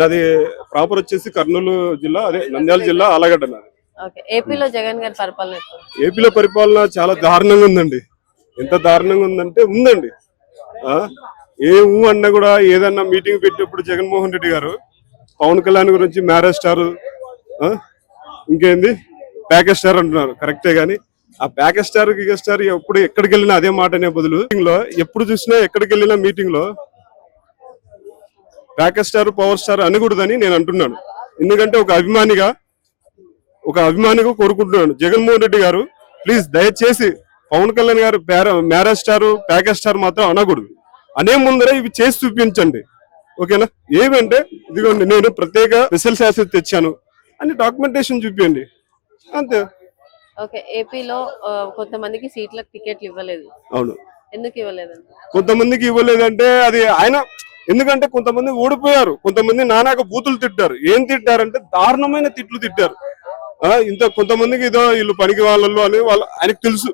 నాది ప్రాపర్ వచ్చేసి కర్నూలు జిల్లా, అదే నంద్యాల జిల్లా, ఆలగడ్డ నాది. ఏపీలో జగన్ గారి పరిపాలన ఏపీలో పరిపాలన చాలా దారుణంగా ఉందండి. ఎంత దారుణంగా ఉందండి. ఏ ఊ అన్నా కూడా ఏదన్నా మీటింగ్ పెట్టినప్పుడు జగన్మోహన్ రెడ్డి గారు పవన్ కళ్యాణ్ గురించి మ్యారేజ్ స్టార్, ఇంకేంది ప్యాకేజ్ స్టార్ అంటున్నారు. కరెక్టే గానీ ఆ ప్యాకేజ్ స్టార్ గిగ స్టార్ ఎప్పుడు ఎక్కడికి వెళ్ళినా అదే మాటనే బదులు లో ఎప్పుడు చూసినా ఎక్కడికి వెళ్ళినా మీటింగ్ లో ప్యాకేజ్ స్టార్ పవర్ స్టార్ అనకూడదని నేను అంటున్నాను. ఎందుకంటే ఒక అభిమానిగా కోరుకుంటున్నాను. జగన్మోహన్ రెడ్డి గారు ప్లీజ్ దయచేసి పవన్ కళ్యాణ్ గారు మ్యారేజ్ స్టార్ ప్యాకేజ్ స్టార్ మాత్రం అనకూడదు. అనే ముందరే ఇవి చేసి చూపించండి, ఓకేనా? ఏమంటే ఇదిగోండి నేను ప్రత్యేక స్పెషల్ శాసన తెచ్చాను అని డాక్యుమెంటేషన్ చూపించండి, అంతే. ఏపీలో కొంతమందికి సీట్లకు టికెట్లు ఇవ్వలేదు. అవును, ఎందుకు ఇవ్వలేదు? కొంతమందికి ఇవ్వలేదంటే అది ఆయన, ఎందుకంటే కొంతమంది ఓడిపోయారు, కొంతమంది నానాక బూతులు తిట్టారు. ఏం తిట్టారంటే దారుణమైన తిట్లు తిట్టారు. ఇంత కొంతమందికి ఇదో వీళ్ళు పనికి వాళ్ళు అని ఆయనకు తెలుసు,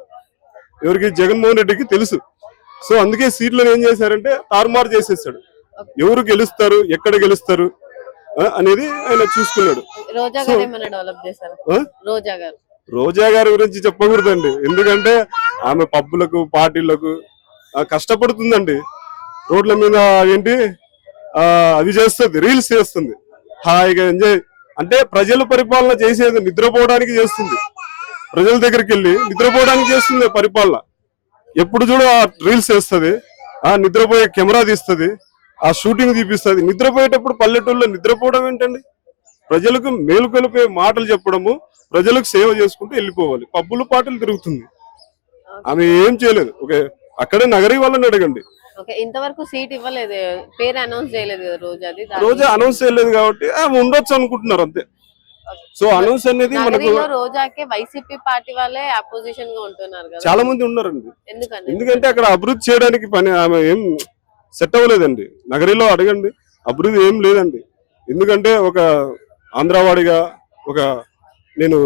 ఎవరికి? జగన్మోహన్ రెడ్డికి తెలుసు. సో అందుకే సీట్లను ఏం చేశారంటే తారుమారు చేసేసాడు. ఎవరు గెలుస్తారు, ఎక్కడ గెలుస్తారు అనేది ఆయన చూసుకున్నాడు. రోజా గారి గురించి చెప్పకూడదండి, ఎందుకంటే ఆమె పబ్బులకు పార్టీలకు కష్టపడుతుందండి. రోడ్ల మీద ఏంటి అవి చేస్తుంది, రీల్స్ చేస్తుంది, హాయిగా ఎంజాయ్. అంటే ప్రజల పరిపాలన చేసేది నిద్రపోవడానికి చేస్తుంది, ప్రజల దగ్గరికి వెళ్ళి నిద్రపోవడానికి చేస్తుంది పరిపాలన. ఎప్పుడు చూడ ఆ రీల్స్ చేస్తుంది, ఆ నిద్రపోయే కెమెరా తీస్తుంది, ఆ షూటింగ్ తీపిస్తుంది. నిద్రపోయేటప్పుడు పల్లెటూళ్ళలో నిద్రపోవడం ఏంటండి? ప్రజలకు మేలుకొలిపే మాటలు చెప్పడము, ప్రజలకు సేవ చేసుకుంటూ వెళ్ళిపోవాలి. పబ్బులు పాటలు తిరుగుతుంది, ఆమె ఏం చేయలేదు. ఓకే, అక్కడే నగరీ వాళ్ళని అడగండి. ఇంతవరకు సీట్ ఇవ్వలేదు, పేరు అనౌన్స్ చేయలేదు కదా రోజా అనౌన్స్ చేయలేదు కాబట్టి ఆమె ఉండొచ్చు అనుకుంటున్నారు, అంతే. సో అనౌన్స్ అనేది మనకు రోజాకే వైసీపీ పార్టీ వాళ్ళే అపోజిషన్ గా ఉంటున్నారు కదా, చాలా మంది ఉన్నారండి. ఎందుకంటే అక్కడ అభివృద్ధి చేయడానికి పని ఆమె ఏం సెట్ అవ్వలేదండి. నగరీలో అడగండి, అభివృద్ధి ఏం లేదండి. ఎందుకంటే ఒక ఆంధ్రవాడిగా, నేను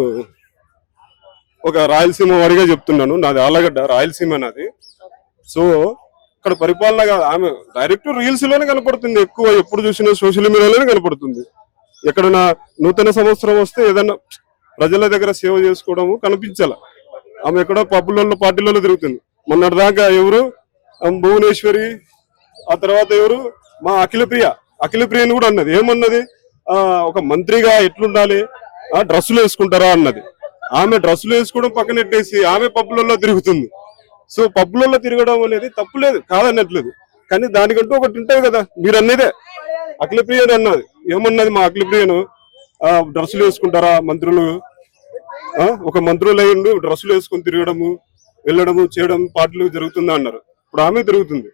ఒక రాయలసీమ వాడిగా చెప్తున్నాను. నాది ఆలగడ్డ, రాయలసీమ నాది. సో అక్కడ పరిపాలన ఆమె డైరెక్ట్ రీల్స్ లోనే కనపడుతుంది ఎక్కువ, ఎప్పుడు చూసినా సోషల్ మీడియాలోనే కనపడుతుంది. ఎక్కడన్నా నూతన సంవత్సరం వస్తే ఏదన్నా ప్రజల దగ్గర సేవ చేసుకోవడము కనిపించాల. ఆమె ఎక్కడ పబ్బులలో పార్టీలలో తిరుగుతుంది. మొన్నటిదాకా ఎవరు భువనేశ్వరి, ఆ తర్వాత ఎవరు మా అఖిలప్రియని కూడా అన్నది. ఏమన్నది? ఒక మంత్రిగా ఎట్లుండాలి, డ్రెస్సులు వేసుకుంటారా అన్నది. ఆమె డ్రెస్సులు వేసుకోవడం పక్కనెట్టేసి ఆమె పబ్బులలో తిరుగుతుంది. సో పబ్బులలో తిరగడం అనేది తప్పులేదు, కాదన్నట్లేదు. కానీ దానికంటూ ఒకటి ఉంటుంది కదా. మీరు అన్నదే అఖిలప్రియని అన్నది. ఏమన్నది మా అఖిలప్రియను? డ్రెస్సులు వేసుకుంటారా మంత్రులు? ఒక మంత్రులు అయ్యిండు డ్రెస్సులు వేసుకుని తిరగడము, వెళ్ళడము, చేయడం పార్టీలు జరుగుతుందా అన్నారు. ఇప్పుడు ఆమె తిరుగుతుంది.